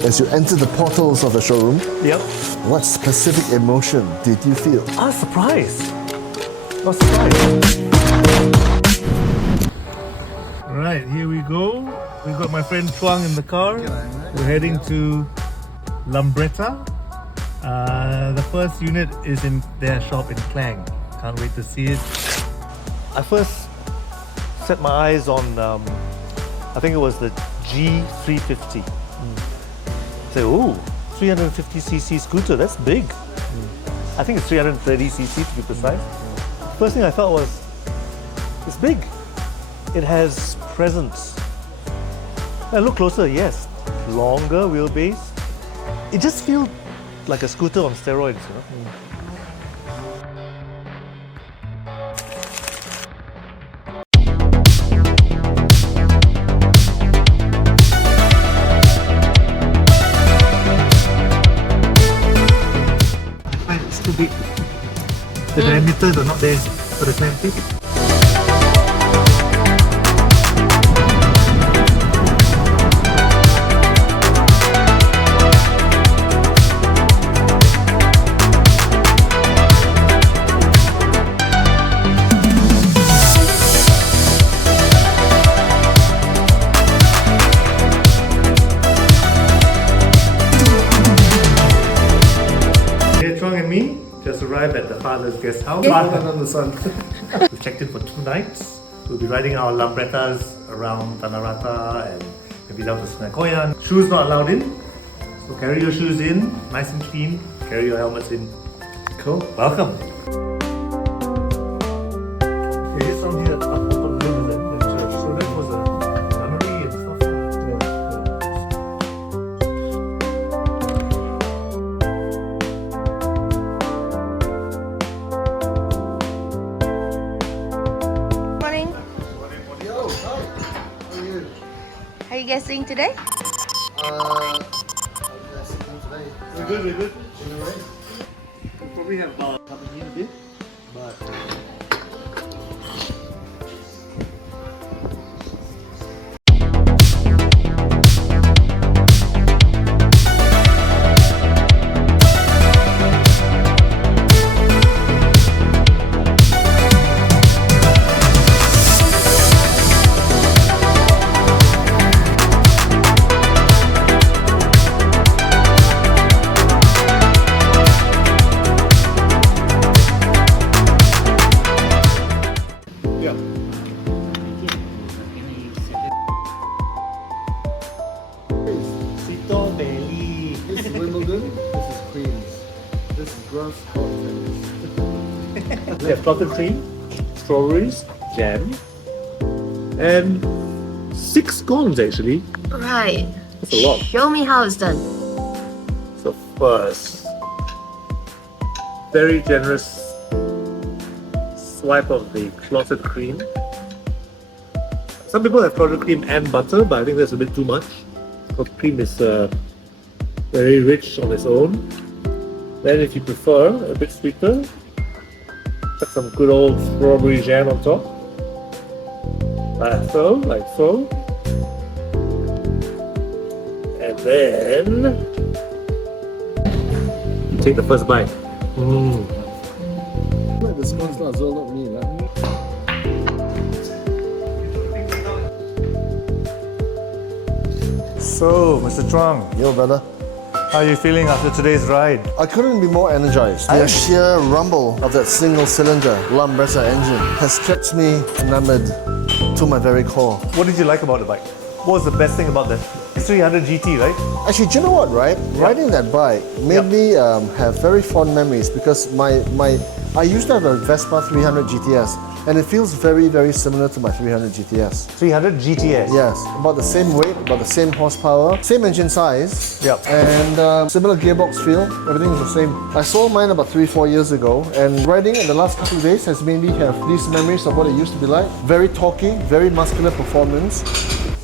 As you enter the portals of the showroom, Yep. what specific emotion did you feel? Surprise. Oh, surprise. Right, here we go. We've got my friend Chuang in the car. We're heading to Lambretta. The first unit is in their shop in Klang. Can't wait to see it. I first set my eyes on, I think it was the G350. Say, ooh, 350cc scooter, that's big. I think it's 330cc to be precise. First thing I thought was, it's big. It has presence. I look closer, yes, longer wheelbase. It just feels like a scooter on steroids, you know? I find it's too big. The diameters are not there for the clamping. Chuang and me just arrived at the father's guest house. Father and the son. We've checked in for 2 nights. We'll be riding our Lambrettas around Tanah Rata and maybe down to Snooker. Shoes not allowed in, so carry your shoes in, nice and clean. Carry your helmets in. Cool. Welcome. Okay, this one here up on the hill is the church. So that was a nunnery and stuff. How are you guys doing today? We're good, we're good. We'll probably have about coming in a bit, but... This is Wimbledon, this is Queens, this is Gross Cocktails. We have clotted cream, strawberries, jam, and 6 scones actually. Right. That's a lot. Show me how it's done. So first, very generous swipe of the clotted cream. Some people have clotted cream and butter, but I think that's a bit too much. Clotted cream is very rich on its own. Then if you prefer a bit sweeter, put some good old strawberry jam on top. Like so. And then take the first bite. The scones lah, Dzul, not me lah. So, Mr. Chuang, Yo, brother. how are you feeling after today's ride? I couldn't be more energized. The sheer rumble of that single-cylinder Lambretta engine has kept me enamored to my very core. What did you like about the bike? What was the best thing about that? It's 300 GT, right? Actually, do you know what, right? Riding that bike made me have very fond memories because I used to have a Vespa 300 GTS and it feels very, very similar to my 300 GTS. 300 GTS? Yes, about the same weight, about the same horsepower, same engine size, and similar gearbox feel, everything is the same. I sold mine about 3-4 years ago, and riding it the last couple of days has made me have these memories of what it used to be like. Very torquey, very muscular performance.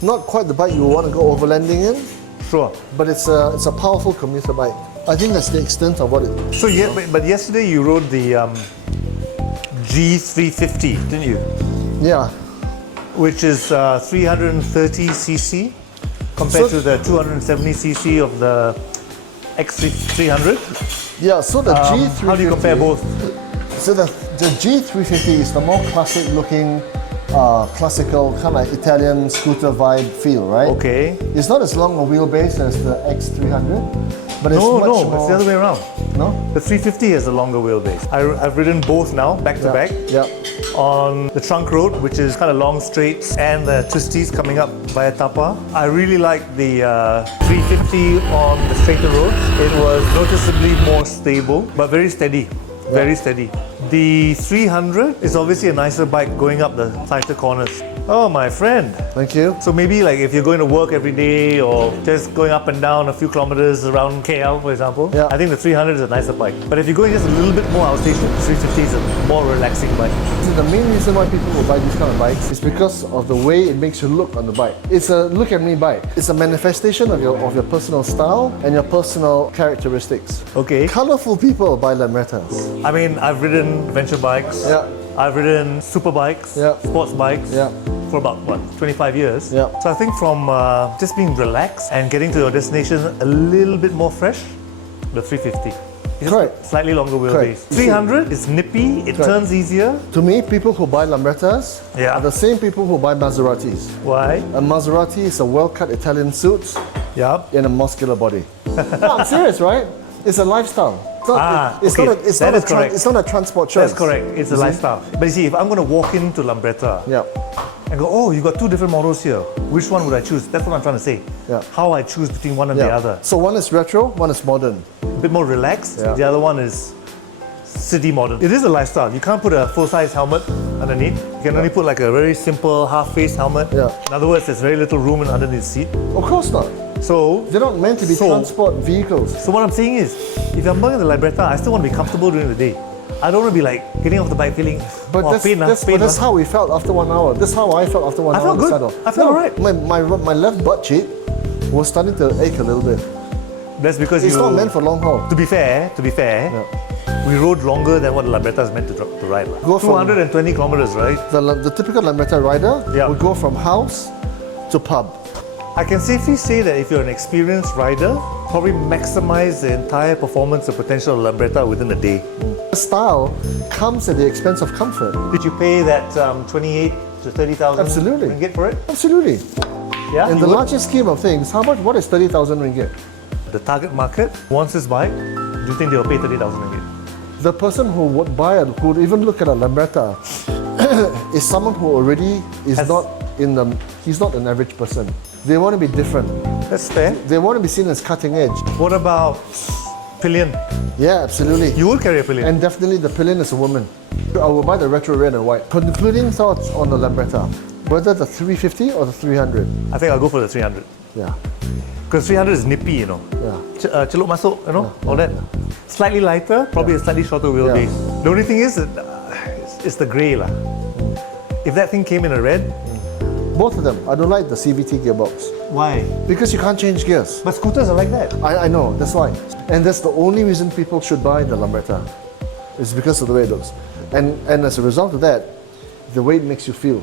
Not quite the bike you want to go overlanding in, Sure. but it's a powerful commuter bike. I think that's the extent of what it is. So yeah, but yesterday you rode the G350, didn't you? Yeah. Which is 330cc. compared to the 270cc of the X300. Yeah, so the G350. How do you compare both? So the G350 is the more classic looking, classical kind of Italian scooter vibe feel, right? Okay. It's not as long a wheelbase as the X300, but it's much more... it's the other way around. No? The 350 has a longer wheelbase. I've ridden both now, back to back. Yeah. On the trunk road, which is kind of long straights, and the twisties coming up via Tapa. I really like the 350 on the straighter roads. It was noticeably more stable, but very steady. Very steady. The 300 is obviously a nicer bike going up the tighter corners. Oh, my friend. Thank you. So maybe like if you're going to work every day or just going up and down a few kilometers around KL, for example, Yeah. I think the 300 is a nicer bike. But if you're going just a little bit more outstation, the 350 is a more relaxing bike. See, the main reason why people will buy these kind of bikes is because of the way it makes you look on the bike. It's a look at me bike. It's a manifestation of your personal style and your personal characteristics. Okay. Colorful people buy Lambrettas. I mean, I've ridden adventure bikes. Yeah. I've ridden super bikes, Yeah. sports bikes. Yeah. For about, 25 years. Yeah. So I think from just being relaxed and getting to your destination a little bit more fresh, the 350. It's just Correct. slightly longer wheelbase. Correct. 300 is nippy, it Correct. turns easier. To me, people who buy Lambrettas Yeah. are the same people who buy Maseratis. Why? A Maserati is a well-cut Italian suit Yeah. in a muscular body. No, I'm serious, right? It's a lifestyle. It's not, That is correct. it's not a transport choice. That's correct. It's a You see? lifestyle. But you see, if I'm going to walk into Lambretta Yeah. and go, oh, you got two different models here. Which one would I choose? That's what I'm trying to say. Yeah. How I choose between one and the Yeah. other. So one is retro, one is modern. A bit more relaxed. Yeah. The other one is city modern. It is a lifestyle. You can't put a full-size helmet underneath. You can only put like a very simple half-face helmet. Yeah. In other words, there's very little room underneath the seat. Of course not. So They're not meant to be So- transport vehicles. So what I'm saying is, if I'm buying the Lambretta, I still want to be comfortable during the day. I don't want to be like getting off the bike feeling, But oh, that's, pain, that's, pain. but that's how we felt after 1 hour. That's how I felt after 1 I hour. felt on the good. saddle. I felt alright. My left butt cheek was starting to ache a little bit. That's because It's not meant for long haul. To be fair, we rode longer than what the Lambretta is meant to ride. Go from- 220 kilometers, right? The typical Lambretta rider Yeah. would go from house to pub. I can safely say that if you're an experienced rider, probably maximize the entire performance and potential of Lambretta within a day. The style comes at the expense of comfort. Did you pay that 28 to 30,000 Absolutely. ringgit for it? Absolutely. Yeah. In you the would? largest scheme of things, what is 30,000 ringgit? The target market wants this bike. Do you think they'll pay 30,000 ringgit? The person who would buy it, who would even look at a Lambretta, is someone who already is he's not an average person. They want to be different. That's fair. They want to be seen as cutting edge. What about pillion? Yeah, absolutely. You would carry a pillion. And definitely the pillion is a woman. I will buy the retro red and white. Concluding thoughts on the Lambretta, whether the 350 or the 300. I think I'll go for the 300. Yeah, Because 300 is nippy, you know. yeah. Celuk masuk, you know, all that. Slightly lighter, probably a slightly shorter wheelbase. The only thing is that it's the grey lah. If that thing came in a red, Both of them. I don't like the CVT gearbox. why? Because you can't change gears. But scooters are like that. I know, that's why. And that's the only reason people should buy the Lambretta. It's because of the way it looks. And as a result of that, the way it makes you feel.